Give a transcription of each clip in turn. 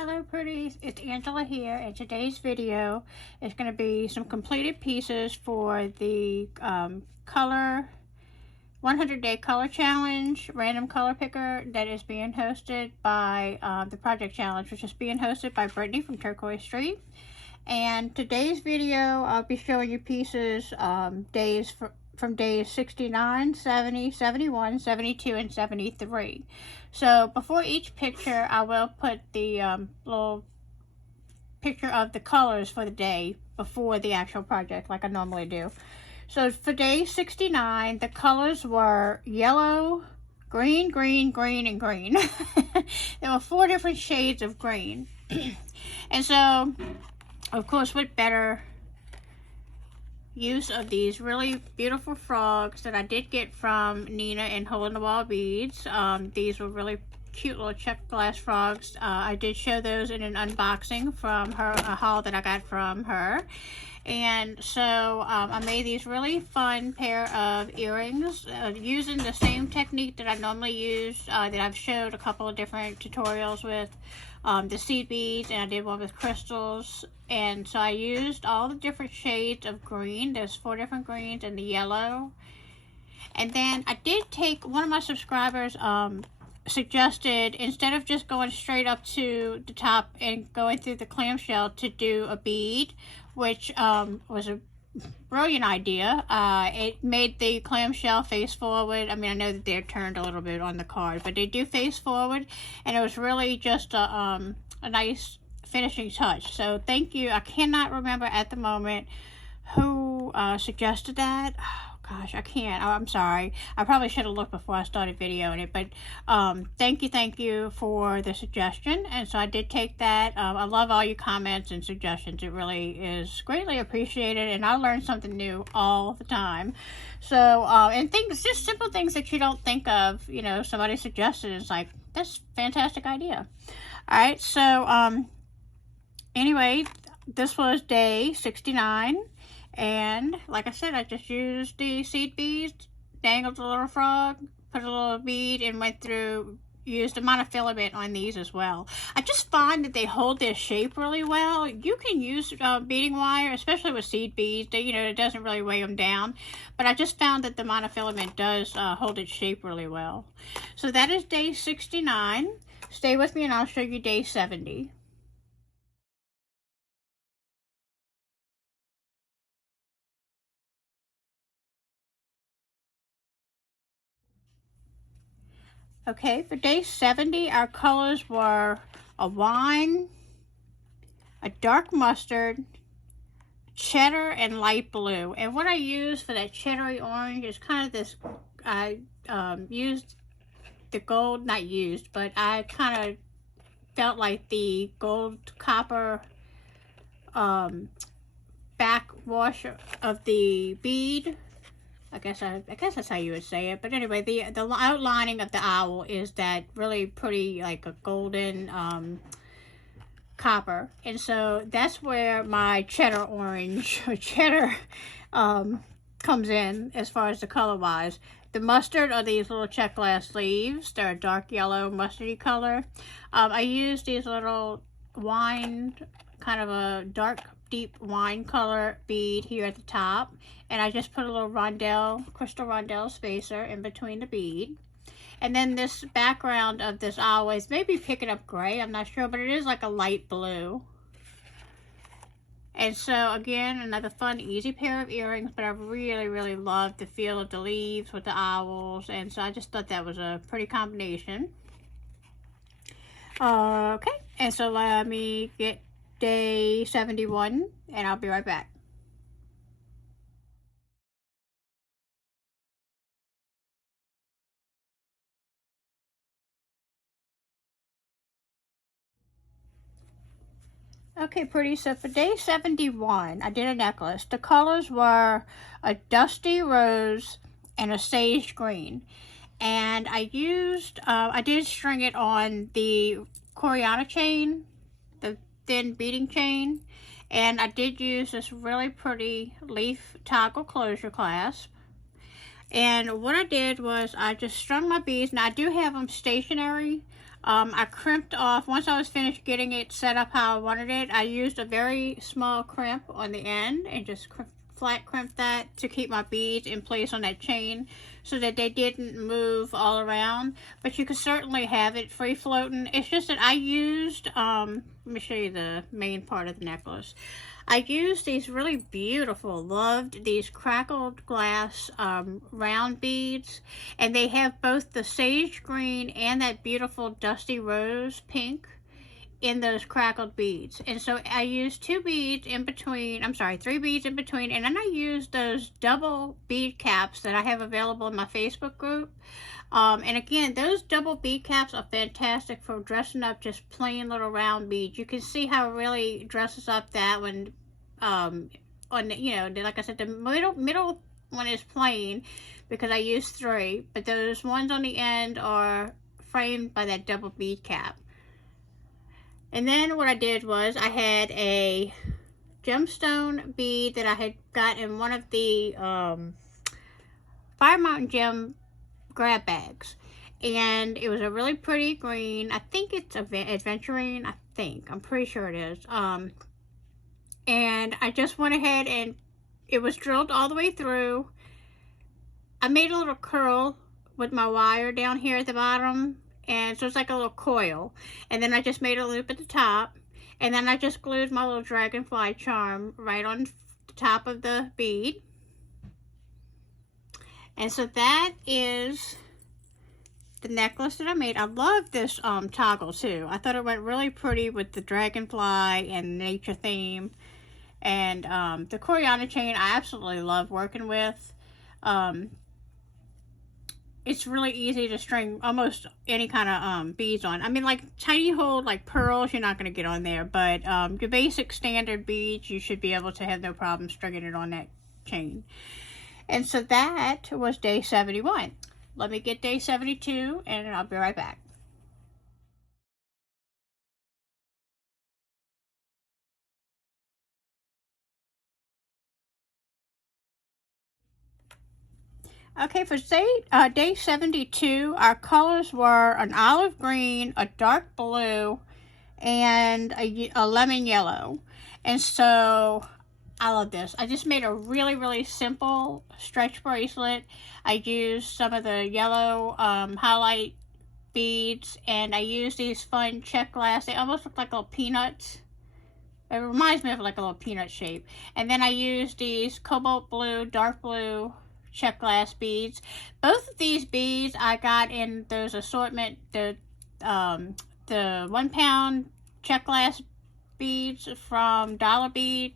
Hello Pretties, it's Angela here, and today's video is going to be some completed pieces for the color 100-day color challenge random color picker that is being hosted by the project challenge, which is being hosted by Brittany from Turquoise Street. And today's video I'll be showing you pieces from days 69, 70, 71, 72, and 73. So before each picture, I will put the little picture of the colors for the day before the actual project, like I normally do. So for day 69, the colors were yellow, green, green, green, and green. There were 4 different shades of green. And so, of course, with better use of these really beautiful frogs that I did get from Nina and Hole in the Wall Beads. These were really cute little check glass frogs. I did show those in an unboxing from her, a haul that I got from her. And so I made these really fun pair of earrings using the same technique that I normally use, that I've showed a couple of different tutorials with. The seed beads, and I did one with crystals. And so I used all the different shades of green. There's 4 different greens and the yellow. And then I did take, one of my subscribers suggested, instead of just going straight up to the top and going through the clamshell, to do a bead, which was a brilliant idea. It made the clamshell face forward. I mean, I know that they're turned a little bit on the card, but they do face forward, and it was really just a nice finishing touch. So thank you. I cannot remember at the moment who suggested that. Oh gosh, I can't. Oh, I'm sorry. I probably should have looked before I started videoing it, but thank you for the suggestion. And so I did take that. I love all your comments and suggestions. It really is greatly appreciated, and I learn something new all the time. So and things, just simple things that you don't think of, you know, somebody suggested. It's like, that's a fantastic idea. All right, so anyway, this was day 69. And like I said, I just used the seed beads, dangled the little frog, put a little bead, and went through, used a monofilament on these as well. I just find that they hold their shape really well. You can use beading wire, especially with seed beads. You know, it doesn't really weigh them down. But I just found that the monofilament does hold its shape really well. So that is day 69. Stay with me and I'll show you day 70. Okay, for day 70, our colors were a wine, a dark mustard, cheddar, and light blue. And what I used for that cheddary orange is kind of this, I used the gold, not used, but I kind of felt like the gold copper backwash of the bead. I guess that's how you would say it. But anyway, the outlining of the owl is that really pretty, like a golden copper. And so that's where my cheddar orange, or cheddar, comes in as far as the color wise. The mustard are these little check glass leaves. They're a dark yellow mustardy color. I used these little wine, kind of a dark deep wine color bead here at the top, and I just put a little rondelle, crystal rondelle spacer in between the bead. And then this background of this owl is maybe picking up gray, I'm not sure, but it is like a light blue. And so again, another fun, easy pair of earrings, but I really love the feel of the leaves with the owls, and so I just thought that was a pretty combination. Okay, and so let me get day 71, and I'll be right back. Okay, pretty. So for day 71, I did a necklace. The colors were a dusty rose and a sage green. And I used, I did string it on the Coriana chain, the thin beading chain. And I did use this really pretty leaf toggle closure clasp. And what I did was I just strung my beads. Now I do have them stationary I crimped off, once I was finished getting it set up how I wanted it, I used a very small crimp on the end and just flat crimped that to keep my beads in place on that chain so that they didn't move all around. But you could certainly have it free floating. It's just that I used, let me show you the main part of the necklace. I used these really beautiful, loved these crackled glass round beads, and they have both the sage green and that beautiful dusty rose pink in those crackled beads. And so I used 3 beads in between, and then I used those double bead caps that I have available in my Facebook group. And again, those double bead caps are fantastic for dressing up just plain little round beads. You can see how it really dresses up that one. On the, you know, like I said, the middle one is plain because I used 3, but those ones on the end are framed by that double bead cap. And then what I did was I had a gemstone bead that I had got in one of the Fire Mountain Gem grab bags, and it was a really pretty green. I think it's aventurine. I'm pretty sure it is. And I just went ahead and it was drilled all the way through. I made a little curl with my wire down here at the bottom, and so it's like a little coil. And then I just made a loop at the top, and then I just glued my little dragonfly charm right on the top of the bead. And so that is the necklace that I made. I love this toggle too. I thought it went really pretty with the dragonfly and nature theme. And the Coriana chain I absolutely love working with. It's really easy to string almost any kind of beads on. I mean, like tiny hole, like pearls, you're not going to get on there. But your basic standard beads, you should be able to have no problem stringing it on that chain. And so that was day 71. Let me get day 72 and I'll be right back. Okay, for day 72, our colors were an olive green, a dark blue, and a lemon yellow. And so I love this. I just made a really, really simple stretch bracelet. I used some of the yellow highlight beads, and I used these fun check glass. They almost look like little peanuts. It reminds me of like a little peanut shape. And then I used these cobalt blue, dark blue check glass beads. Both of these beads I got in those assortment, the 1 pound check glass beads from Dollar Bead.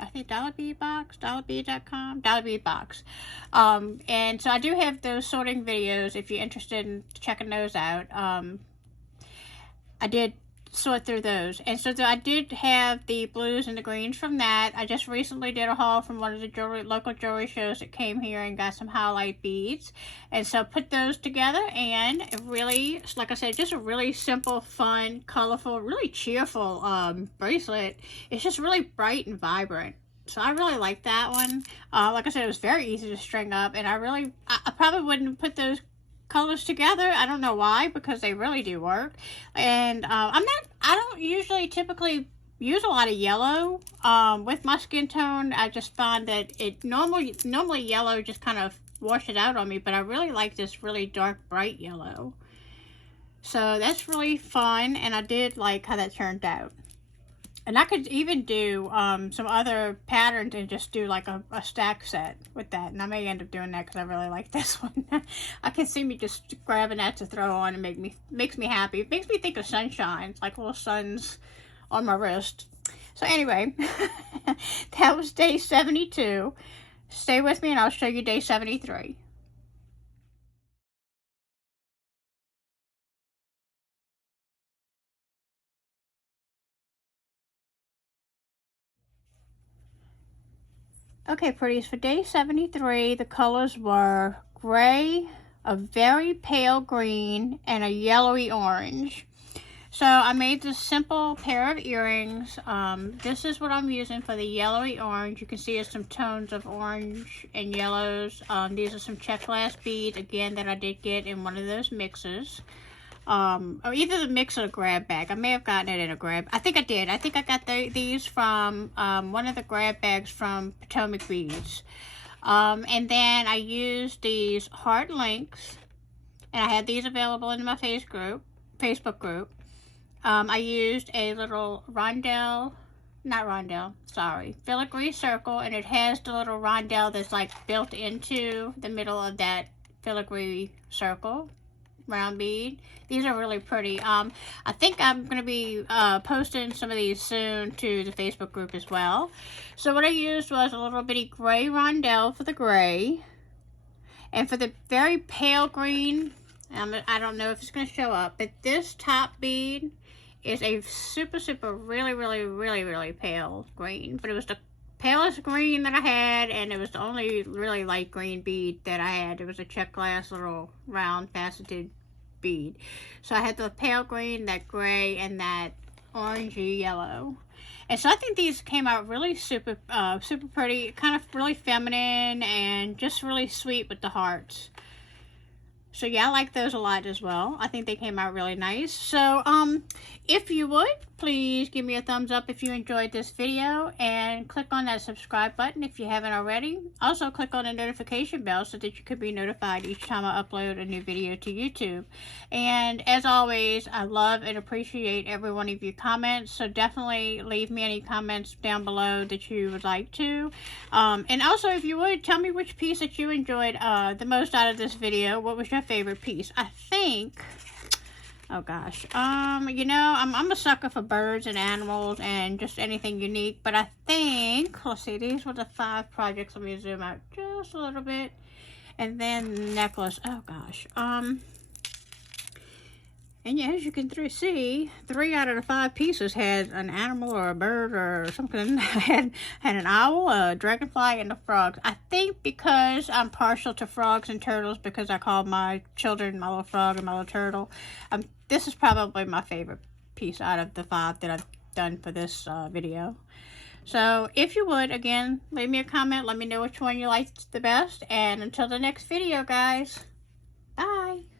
I think Dollar Bead Box, dollarbead.com, Dollar Bead Box. And so I do have those sorting videos if you're interested in checking those out. I did sort through those. And so I did have the blues and the greens from that. I just recently did a haul from one of the local jewelry shows that came here and got some highlight beads. And so put those together, and really, like I said, just a really simple, fun, colorful, really cheerful bracelet. It's just really bright and vibrant. So I really like that one. Like I said, it was very easy to string up, and I probably wouldn't put those colors together. I don't know why, because they really do work. And I don't usually typically use a lot of yellow with my skin tone. I just find that it normally yellow just kind of washes out on me, but I really like this really dark bright yellow. So that's really fun, and I did like how that turned out. And I could even do some other patterns and just do like a stack set with that. And I may end up doing that because I really like this one. I can see me just grabbing that to throw on and makes me happy. It makes me think of sunshine. It's like little suns on my wrist. So anyway, that was day 72. Stay with me and I'll show you day 73. Okay, pretties, for day 73, the colors were gray, a very pale green, and a yellowy orange. So I made this simple pair of earrings. This is what I'm using for the yellowy orange. You can see there's some tones of orange and yellows. These are some check glass beads, again, that I did get in one of those mixes. or either the mix or the grab bag. I may have gotten it in a grab. I think I did. I think I got these from one of the grab bags from Potomac Beads. And then I used these heart links, and I had these available in my Facebook group. I used a little filigree circle, and it has the little rondelle that's like built into the middle of that filigree circle round bead. These are really pretty. I think I'm going to be posting some of these soon to the Facebook group as well. So what I used was a little bitty gray rondelle for the gray, and for the very pale green, I don't know if it's going to show up, but this top bead is a super really pale green, but it was the palest green that I had, and it was the only really light green bead that I had. It was a check glass little round faceted bead. So I had the pale green, that gray, and that orangey yellow. And so I think these came out really super pretty, kind of really feminine and just really sweet with the hearts. So yeah, I like those a lot as well. I think they came out really nice. So if you would, please give me a thumbs up if you enjoyed this video, and click on that subscribe button if you haven't already. Also click on the notification bell so that you could be notified each time I upload a new video to YouTube. And as always, I love and appreciate every one of your comments, so definitely leave me any comments down below that you would like to. And also, if you would, tell me which piece that you enjoyed the most out of this video. What was your favorite piece? I think, oh gosh, you know, I'm a sucker for birds and animals and just anything unique, but I think, let's see, these were the 5 projects. Let me zoom out just a little bit. And then the necklace, oh gosh, and yeah, as you can see, 3 out of the 5 pieces had an animal or a bird or something. had an owl, a dragonfly, and a frog. I think because I'm partial to frogs and turtles, because I call my children my little frog and my little turtle, this is probably my favorite piece out of the 5 that I've done for this video. So if you would, again, leave me a comment. Let me know which one you liked the best. And until the next video, guys, bye.